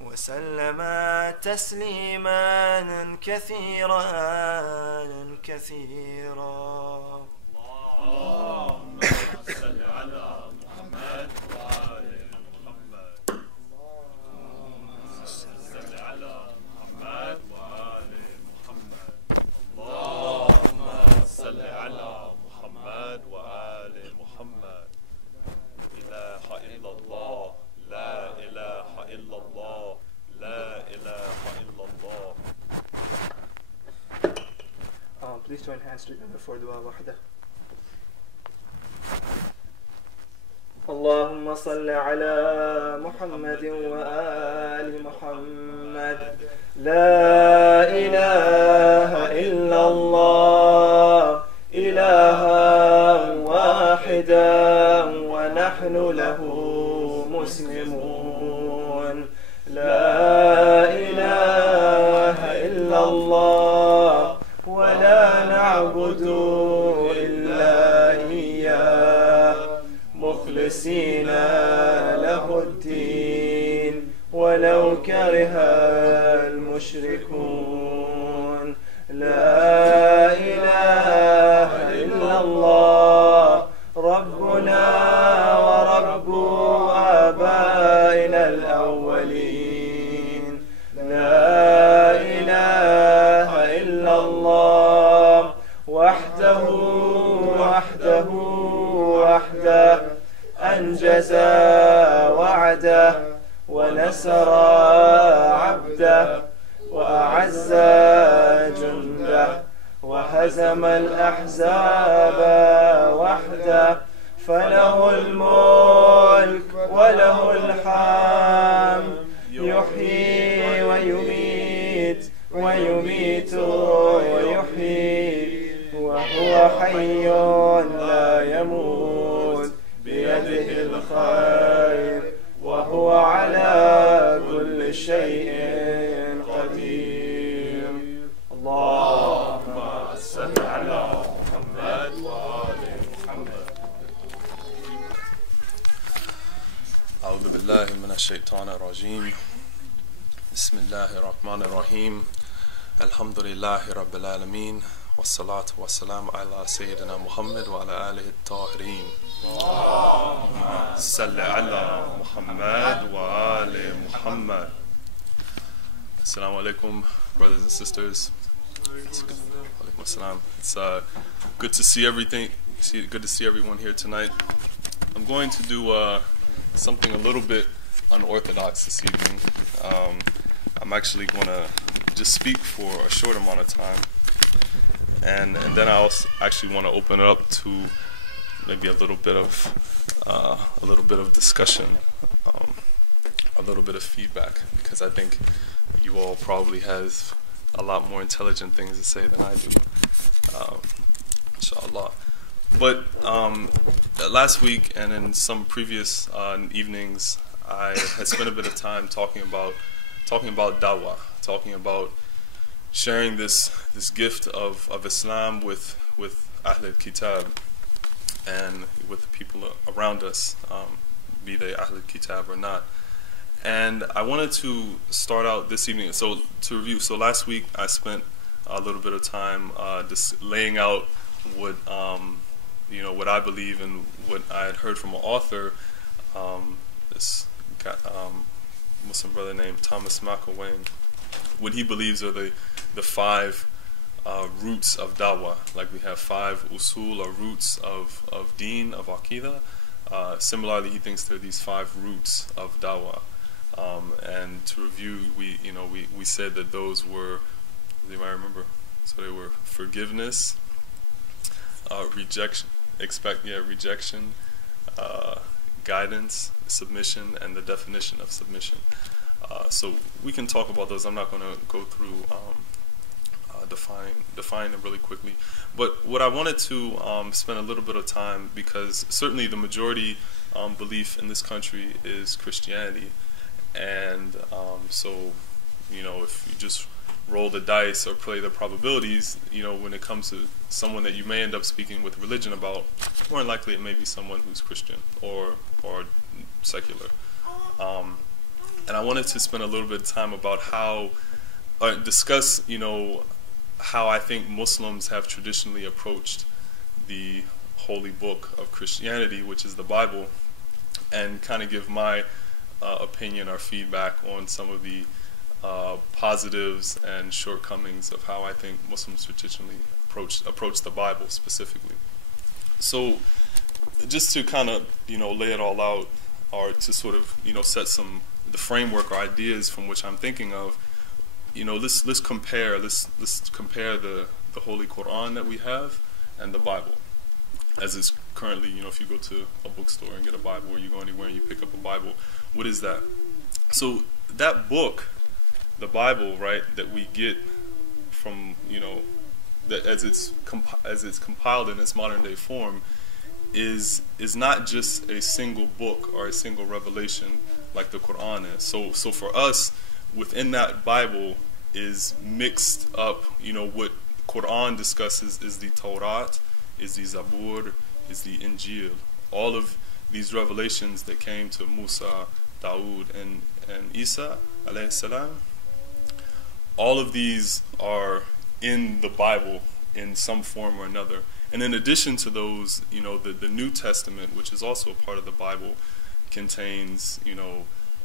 وسلم تسليما كثيرا كثيرا. اللهم صل على محمد وآل محمد. اللهم صل على محمد وآل محمد. اللهم صل على محمد وآل محمد. لا إله إلا الله، لا إله إلا الله، لا إله إلا الله. Please join hands together for Dawah Wahda. اللهم صل على محمد وآل محمد. لا إله إلا الله إلها واحدا ونحن له مسلمون. لا إله إلا الله ولا نعبد إلا إياه مخلصين له الدين ولو كره المشركون. لا إله إلا الله ربنا ورب آبائنا الأولين. لا إله إلا الله وحده وحده وحده أنجز وعده ونصر عبده وأعز جنده وهزم الأحزاب وحده. فله الملك وله الحمد يحيي ويميت ويميت ويحيي وهو حي لا يموت بيده الخير وهو على كل شيء قدير. اللهم صل على محمد وآل محمد. أعوذ بالله من الشيطان الرجيم. بسم الله الرحمن الرحيم. الحمد لله رب العالمين والصلاة والسلام على سيدنا محمد وعلى آله الطاهرين. اللهم صل على محمد وآل محمد. Assalamu alaikum, brothers and sisters. Alaikum assalam. It's good to see everything. Good to see everyone here tonight. I'm going to do something a little bit unorthodox this evening. I'm actually going to just speak for a short amount of time, and then I also actually want to open it up to maybe a little bit of discussion, a little bit of feedback, because I think you all probably have a lot more intelligent things to say than I do, inshallah. But last week and in some previous evenings, I had spent a bit of time talking about Dawah, talking about sharing this gift of Islam with Ahl al-Kitab and with the people around us, be they Ahl al-Kitab or not. And I wanted to start out this evening, so to review. So last week I spent a little bit of time just laying out what what I believe and what I had heard from an author, this Muslim brother named Thomas McElwain, what he believes are the five roots of Dawah. Like we have five usul or roots of deen, of aqidah. Similarly, he thinks there are these five roots of Dawah. And to review, we said that those were, you might remember, so they were forgiveness, rejection, guidance, submission, and the definition of submission. So we can talk about those. I'm not going to go through define them really quickly. But what I wanted to spend a little bit of time, because certainly the majority belief in this country is Christianity, and so if you just roll the dice or play the probabilities, when it comes to someone that you may end up speaking with religion about, more than likely it may be someone who's Christian or secular. and I wanted to spend a little bit of time about how discuss, how I think Muslims have traditionally approached the holy book of Christianity, which is the Bible, and kind of give my opinion or feedback on some of the positives and shortcomings of how I think Muslims traditionally approach the Bible specifically. So just to kind of lay it all out, or to sort of set the framework or ideas from which I'm thinking of, let's compare the Holy Quran that we have and the Bible as it's currently. If you go to a bookstore and get a Bible, or you go anywhere and you pick up a Bible, what is that? So that book, the Bible, right, that we get from that as it's compiled in its modern day form, is not just a single book or a single revelation like the Quran is. So for us, within that Bible is mixed up, what Quran discusses is the Torah, is the Zabur, is the Injil. All of these revelations that came to Musa, Dawood, and Isa alayhi salam, all of these are in the Bible in some form or another. And in addition to those, the New Testament, which is also a part of the Bible, contains,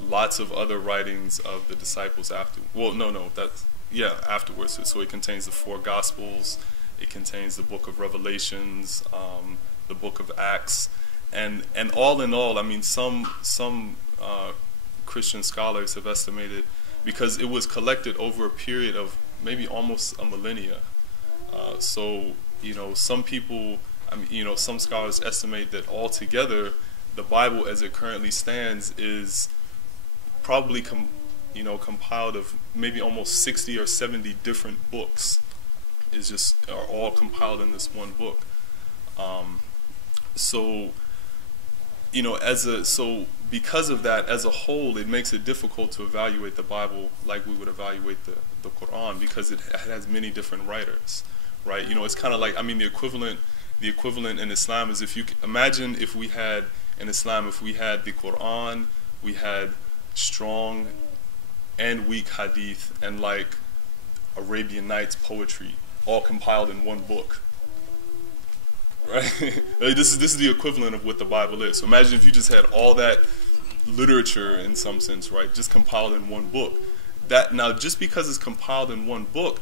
lots of other writings of the disciples afterwards. So it contains the 4 Gospels, it contains the book of Revelations, the book of Acts, and all in all, I mean, some Christian scholars have estimated, because it was collected over a period of maybe almost a millennia. Some people, some scholars estimate that altogether, the Bible as it currently stands is probably compiled of maybe almost 60 or 70 different books. Are all compiled in this one book. Because of that, as a whole, it makes it difficult to evaluate the Bible like we would evaluate the Quran, because it has many different writers, right? It's kind of like, the equivalent in Islam is, if you imagine, if we had in Islam, if we had the Quran, we had strong and weak hadith, and like Arabian Nights poetry, all compiled in one book. Right? This is the equivalent of what the Bible is. So imagine if you just had all that literature, in some sense, right, just compiled in one book. Now, just because it's compiled in one book,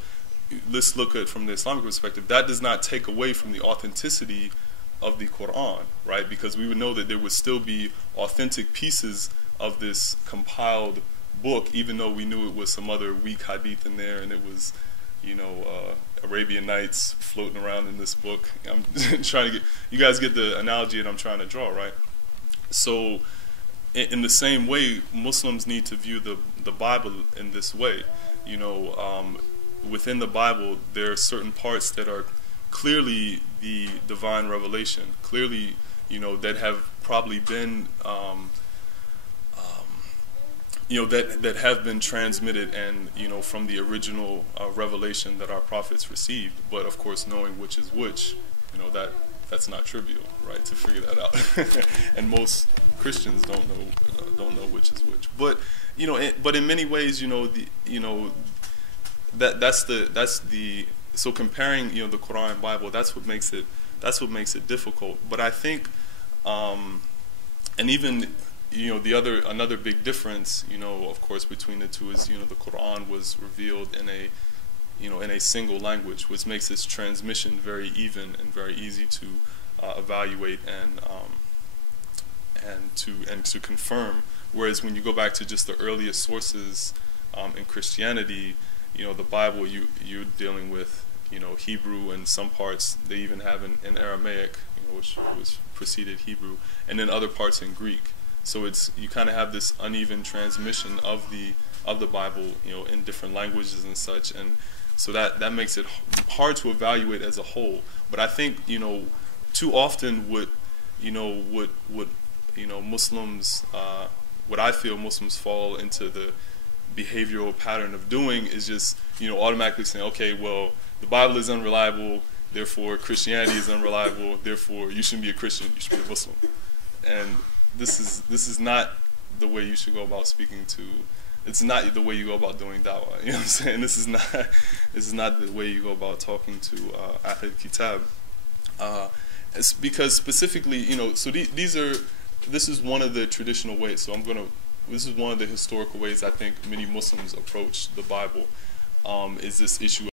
let's look at it from the Islamic perspective, that does not take away from the authenticity of the Quran, right? Because we would know that there would still be authentic pieces of this compiled book, even though we knew it was some other weak hadith in there, and it was Arabian Nights floating around in this book. I'm trying to get you guys get the analogy that I'm trying to draw, right? So in the same way, Muslims need to view the Bible in this way. Within the Bible, there are certain parts that are clearly the divine revelation, clearly, that have probably been that have been transmitted, and from the original revelation that our prophets received. But of course, knowing which is which, that's not trivial, right? To figure that out, and most Christians don't know which is which. But but in many ways, that's the so comparing the Quran and Bible, that's what makes it difficult. But I think, and even another big difference, of course, between the two is, the Quran was revealed in a single language, which makes its transmission very even and very easy to evaluate and to confirm. Whereas when you go back to just the earliest sources in Christianity, the Bible, you're dealing with Hebrew, and some parts they even have in Aramaic, which preceded Hebrew, and then other parts in Greek. So you kind of have this uneven transmission of the Bible, in different languages and such, and so that makes it hard to evaluate as a whole. But I think too often what Muslims, what I feel Muslims fall into the behavioral pattern of doing is just automatically saying, okay, well, the Bible is unreliable, therefore Christianity is unreliable, therefore you shouldn't be a Christian, you should be a Muslim. And this is not the way you should go about speaking to. It's not the way you go about doing dawah. You know what I'm saying? This is not the way you go about talking to Ahl Kitab. It's because specifically, you know, so this is one of the traditional ways. So this is one of the historical ways I think many Muslims approach the Bible. Is this issue